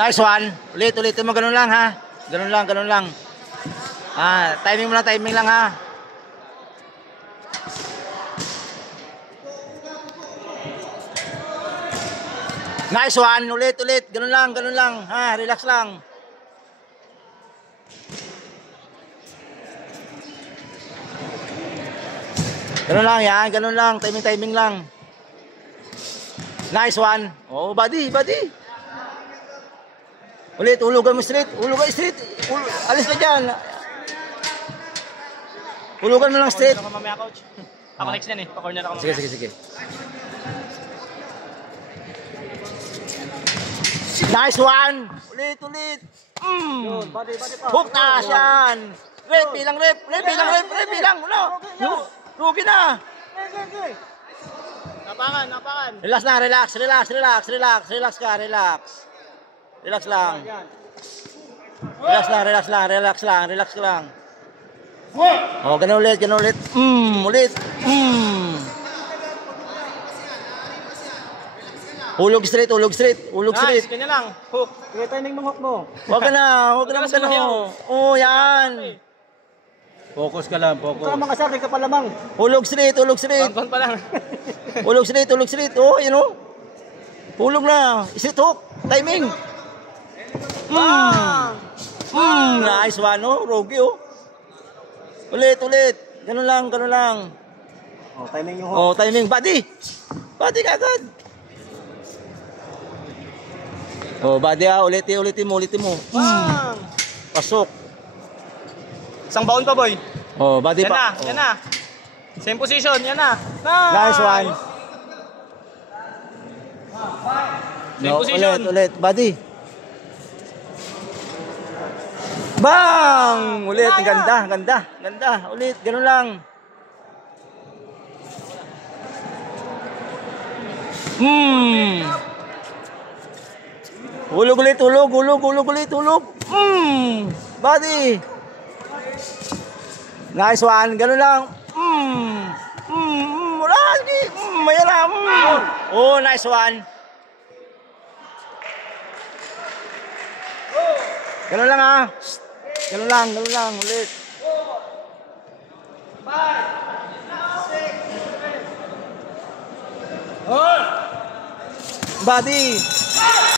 Nice one. Ulitin mo, ganun lang ha. Ganun lang. Timing mo lang, timing lang ha. Nice one. Ulit. Ganun lang ha. Relax lang. Ganun lang yan, ganun lang. Timing lang. Nice one. Oh, body. Ulit, hulugan mo straight. Alis ka dyan. Hulugan mo lang straight. Ako mamaya, coach. Ako next yan eh. Pa-corner ako mamaya. Sige. Nice one. Ulit. Body pa. Hook taas yan. Rep bilang. Rugi na. Napangan. Relax ka, relax lang. Relax lang. Oh, ganun ulit. Ulit. Hulog straight. Nice, kanya lang. Hook. Kaya timing ng hook mo. Huwag ka na magano. Oh, yan. Focus ka lang, focus. Huwag ka makasari ka palamang. Hulog straight. Count pa lang. Hulog straight. Oh, yun oh. Hulog na. Straight hook. Timing. Nice one oh. Rogi oh. Ulit. Ganun lang. Oh, timing yung hook. Oh, timing. Body kagad. Oh, body ah. Ulitin mo. Pasok. Isang baon pa, boy. Oh, body pa. Yan na. Same position, yan na. Nice one. Same position. Ulit. Body. Bang! Ulit. Ganda. Ulit. Ganun lang. Hulog ulit. Body. Nice one. Ganun lang. Mayala. Oh, nice one. Ganun lang ha. Ganun lang. Ulit. Body.